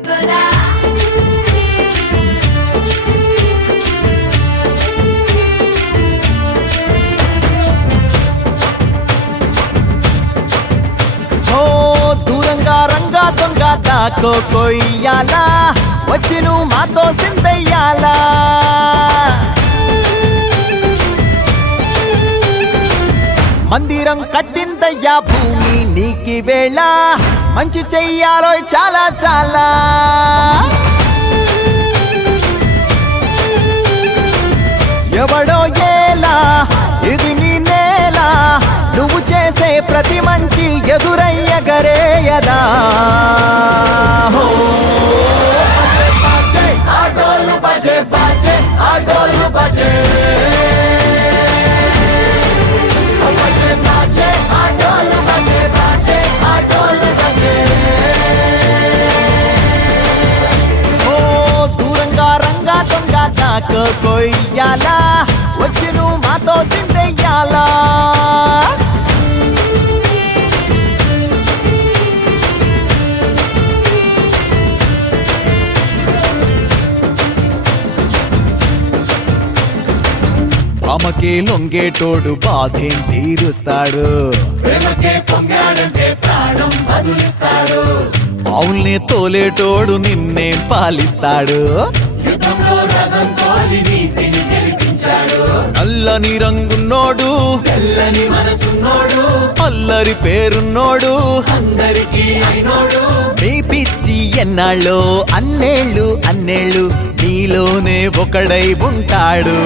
గోలా దూరంగా రంగా దొంగ దాకో కొయ్యాలా వచ్చి నువ్వు మాతో సిందయ్యాలా మందిరం కట్టిందయ్యా భూమి నీకి వేళ మంచి చెయ్యాలో చాలా చాలా ఎవడో ఏలా ఇది నీ నేల నువ్వు చేసే ప్రతి మంచి ఎదురయ్యగరేయదా ఆటోలు బజే బజే ఆటోలు బజే దూరంగా రంగా దొంగ నాకు కొయ్యాలా వచ్చి నువ్వు మాతో సిందెయ్యాలా భామకే లొంగేటోడు బాధేం తీరుస్తాడు ఆవుల్ని తోలేటోడు నిన్నే పాలిస్తాడు నల్లని రంగున్నోడు తెల్లని మనసున్నోడు అల్లరి పేరున్నోడు అందరికీ అయినోడు మీ పిచ్చి ఎన్నాళ్ళో అన్నేళ్ళు అన్నేళ్ళు నీలోనే ఒకడై ఉంటాడు.